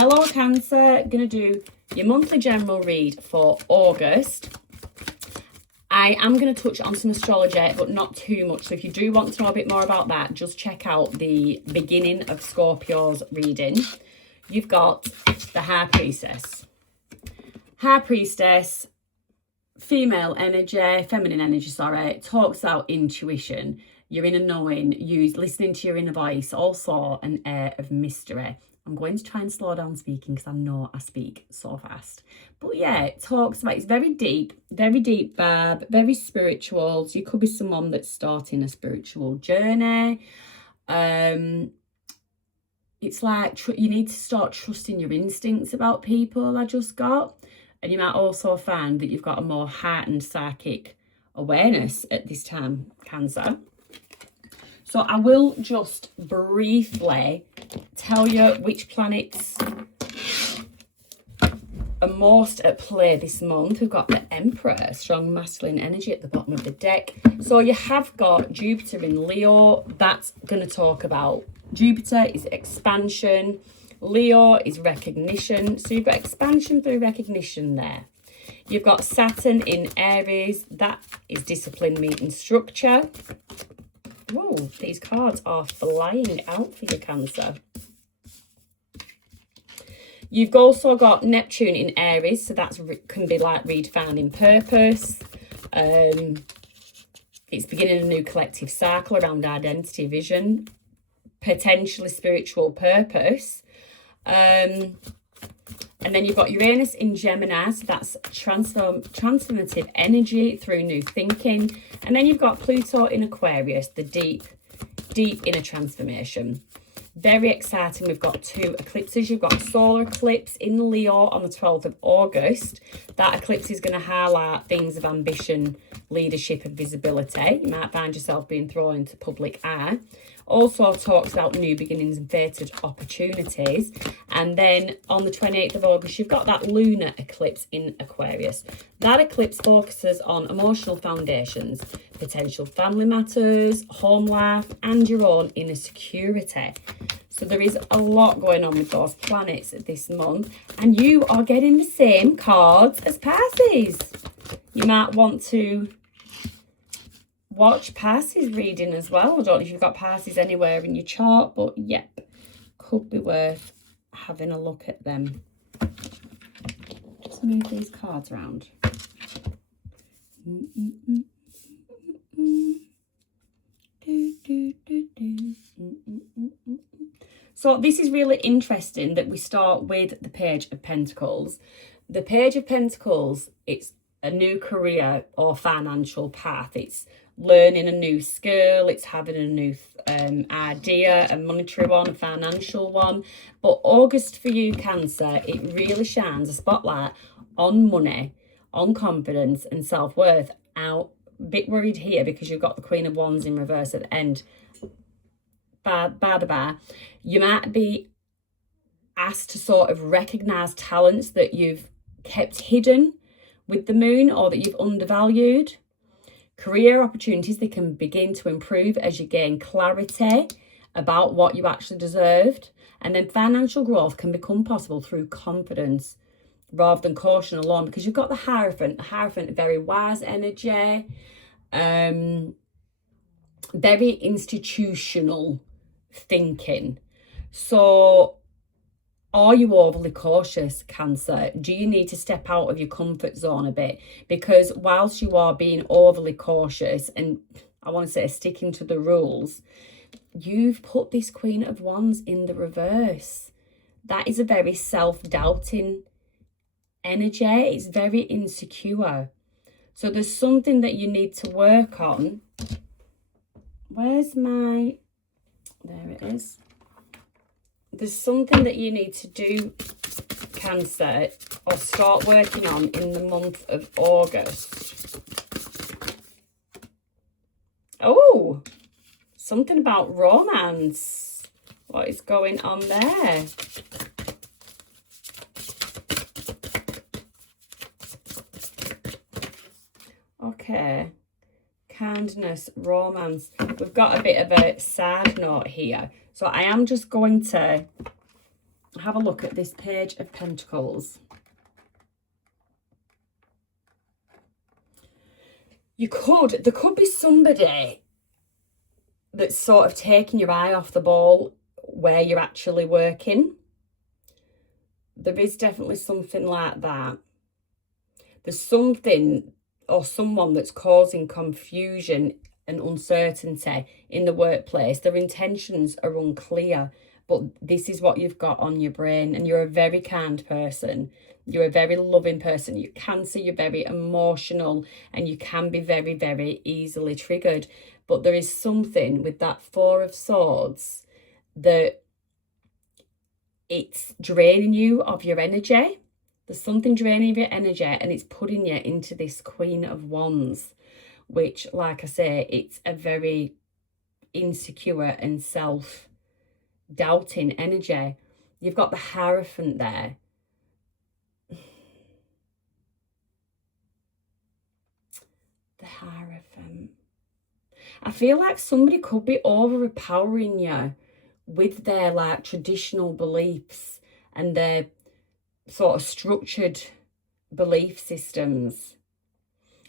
Hello Cancer, gonna do your monthly general read for August. I am going to touch on some astrology, but not too much. So if you do want to know a bit more about that, just check out the beginning of Scorpio's reading. You've got the High Priestess. High Priestess, female energy, feminine energy, sorry, talks about intuition, your inner knowing, listening to your inner voice, also an air of mystery. I'm going to try and slow down speaking because I know I speak so fast. But yeah, it talks about, it's very deep vibe, very spiritual. So you could be someone that's starting a spiritual journey. It's like you need to start trusting your instincts about people, I just got. And you might also find that you've got a more heightened psychic awareness at this time, Cancer. So I will just briefly tell you which planets are most at play this month. We've got the Emperor, strong masculine energy at the bottom of the deck. So you have got Jupiter in Leo. That's going to talk about Jupiter is expansion. Leo is recognition. So you've got expansion through recognition there. You've got Saturn in Aries. That is discipline meeting structure. Whoa, these cards are flying out for you, Cancer. You've also got Neptune in Aries, so that can be like redefining purpose. It's beginning a new collective cycle around identity, vision, potentially spiritual purpose. And then you've got Uranus in Gemini, so that's transformative energy through new thinking. And then you've got Pluto in Aquarius, the deep inner transformation. Very exciting. We've got two eclipses. You've got a solar eclipse in Leo on the 12th of August. That eclipse is going to highlight things of ambition, leadership and visibility. You might find yourself being thrown into public eye. Also talks about new beginnings and fated opportunities. And then on the 28th of August, you've got that lunar eclipse in Aquarius. That eclipse focuses on emotional foundations, potential family matters, home life, and your own inner security. So there is a lot going on with those planets this month. And you are getting the same cards as Pisces. You might want to watch Pisces reading as well. I don't know if you've got Pisces anywhere in your chart, but yep, could be worth having a look at them. Just move these cards around. So this is really interesting that we start with the Page of Pentacles. The Page of Pentacles, it's a new career or financial path. It's learning a new skill, it's having a new idea, a monetary one, a financial one. But August for you, Cancer, it really shines a spotlight on money, on confidence and self-worth. Out a bit worried here because you've got the Queen of Wands in reverse at the end. You might be asked to sort of recognise talents that you've kept hidden with the moon or that you've undervalued. Career opportunities, they can begin to improve as you gain clarity about what you actually deserved. And then financial growth can become possible through confidence rather than caution alone, because you've got the Hierophant. The Hierophant, very wise energy, very institutional thinking. So are you overly cautious, Cancer? Do you need to step out of your comfort zone a bit? Because whilst you are being overly cautious and I want to say sticking to the rules, you've put this Queen of Wands in the reverse. That is a very self-doubting energy. It's very insecure. So there's something that you need to work on. Where's my... There it is. There's something that you need to do, Cancer, or start working on in the month of August. Oh, something about romance. What is going on there? Okay. Kindness, romance. We've got a bit of a side note here. So I am just going to have a look at this Page of Pentacles. There could be somebody that's sort of taking your eye off the ball where you're actually working. There is definitely something like that. There's something or someone that's causing confusion and uncertainty in the workplace. Their intentions are unclear, but this is what you've got on your brain. And you're a very kind person. You're a very loving person. You can see you're very emotional and you can be very, very easily triggered. But there is something with that Four of Swords that it's draining you of your energy. There's something draining your energy and it's putting you into this Queen of Wands, which, like I say, it's a very insecure and self-doubting energy. You've got the Hierophant there. The Hierophant. I feel like somebody could be overpowering you with their like traditional beliefs and their sort of structured belief systems.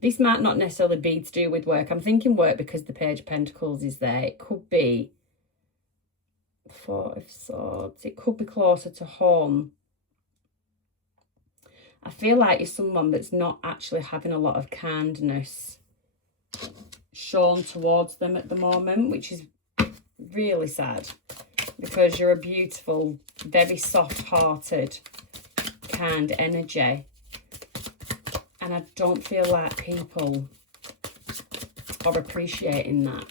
This might not necessarily be to do with work. I'm thinking work because the Page of Pentacles is there. It could be Four of Swords. It could be closer to home. I feel like you're someone that's not actually having a lot of kindness shown towards them at the moment, which is really sad because you're a beautiful, very soft-hearted, kind energy. And I don't feel like people are appreciating that.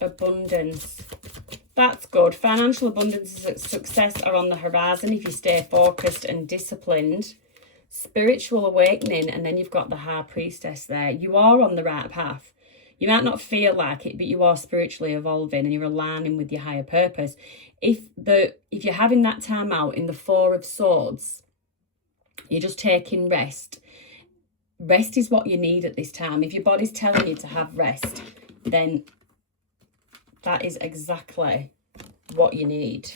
Abundance. That's good. Financial abundance and success are on the horizon if you stay focused and disciplined. Spiritual awakening, and then you've got the High Priestess there. You are on the right path. You might not feel like it, but you are spiritually evolving and you're aligning with your higher purpose. If you're having that time out in the Four of Swords, you're just taking rest. Rest is what you need at this time. If your body's telling you to have rest, then that is exactly what you need.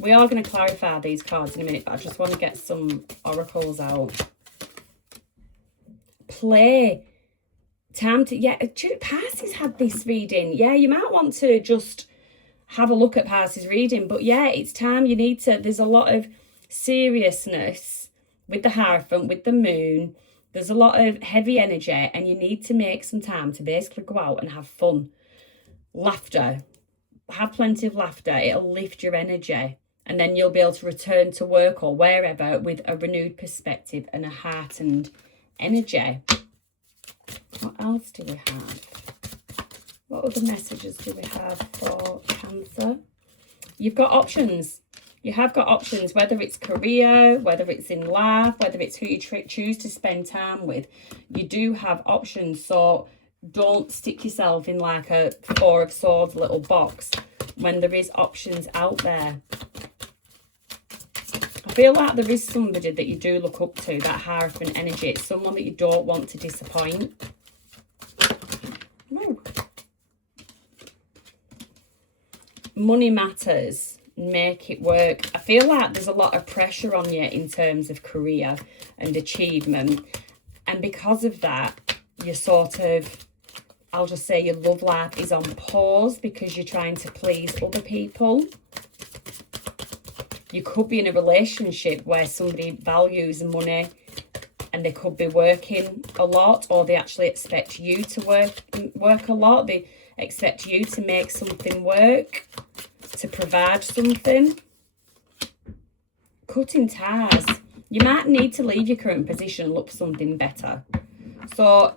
We are going to clarify these cards in a minute, but I just want to get some oracles out. Play. Time to, yeah, Pisces had this reading. Yeah, you might want to just have a look at Pisces reading, but yeah, it's time. You need to, there's a lot of seriousness with the Hierophant, with the Moon. There's a lot of heavy energy and you need to make some time to basically go out and have fun. Laughter. Have plenty of laughter. It'll lift your energy and then you'll be able to return to work or wherever with a renewed perspective and a heightened energy. What else do we have? What other messages do we have for Cancer? You've got options. You have got options, whether it's career, whether it's in life, whether it's who you choose to spend time with. You do have options, so don't stick yourself in like a Four of Swords little box when there is options out there. I feel like there is somebody that you do look up to, that Hierophant energy. It's someone that you don't want to disappoint. No. Money matters. Make it work. I feel like there's a lot of pressure on you in terms of career and achievement. And because of that, you're sort of, I'll just say your love life is on pause because you're trying to please other people. You could be in a relationship where somebody values money and they could be working a lot, or they actually expect you to work a lot. They expect you to make something work, to provide something. Cutting ties. You might need to leave your current position and look for something better. So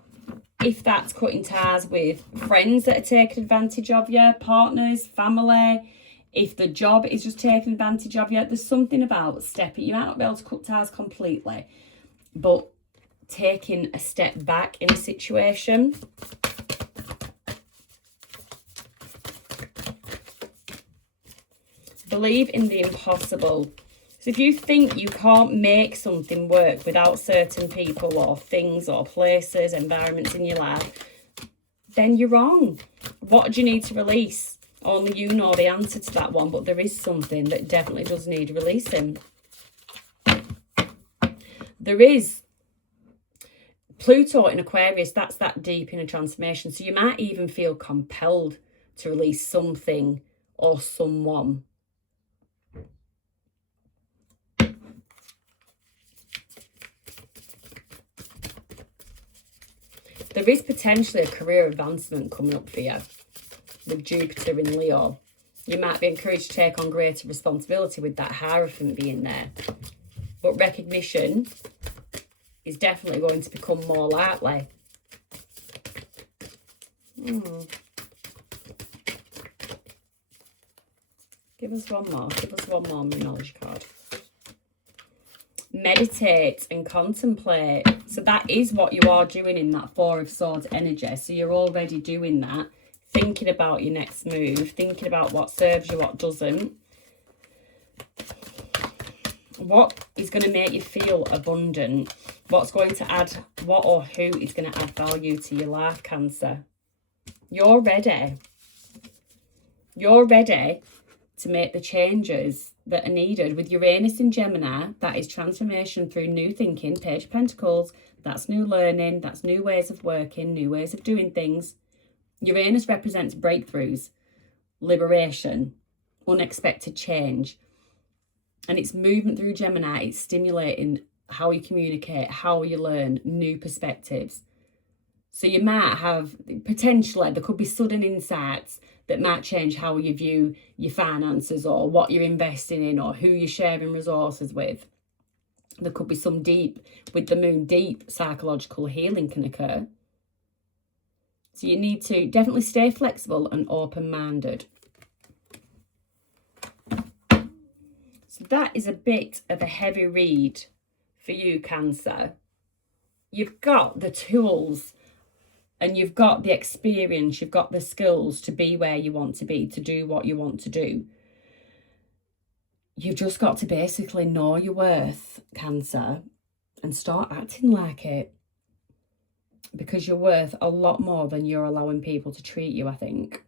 if that's cutting ties with friends that are taking advantage of you, partners, family, if the job is just taking advantage of you, there's something about stepping. You might not be able to cut ties completely, but taking a step back in a situation. Believe in the impossible. So if you think you can't make something work without certain people or things or places, environments in your life, then you're wrong. What do you need to release? Only you know the answer to that one, but there is something that definitely does need releasing. There is Pluto in Aquarius, that's that deep inner transformation. So you might even feel compelled to release something or someone. There is potentially a career advancement coming up for you with Jupiter in Leo. You might be encouraged to take on greater responsibility with that Hierophant being there. But recognition is definitely going to become more likely. Give us one more. Give us one more knowledge card. Meditate and contemplate. So that is what you are doing in that Four of Swords energy. So you're already doing that. Thinking about your next move. Thinking about what serves you, what doesn't. What is going to make you feel abundant? What's going to add, what or who is going to add value to your life, Cancer? You're ready. You're ready to make the changes that are needed. With Uranus in Gemini, that is transformation through new thinking. Page of Pentacles, that's new learning, that's new ways of working, new ways of doing things. Uranus represents breakthroughs, liberation, unexpected change. And it's movement through Gemini. It's stimulating how you communicate, how you learn, new perspectives. So you might have, potentially, there could be sudden insights that might change how you view your finances or what you're investing in or who you're sharing resources with. There could be some deep, with the moon, deep psychological healing can occur. So you need to definitely stay flexible and open-minded. So that is a bit of a heavy read for you, Cancer. You've got the tools and you've got the experience, you've got the skills to be where you want to be, to do what you want to do. You've just got to basically know your worth, Cancer, and start acting like it. Because you're worth a lot more than you're allowing people to treat you, I think.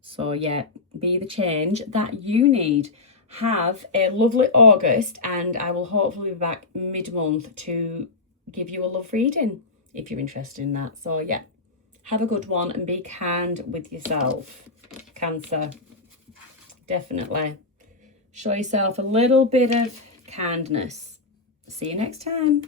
So yeah, be the change that you need. Have a lovely August, and I will hopefully be back mid-month to give you a love reading if you're interested in that. So yeah, have a good one and be kind with yourself, Cancer. Definitely show yourself a little bit of kindness. See you next time.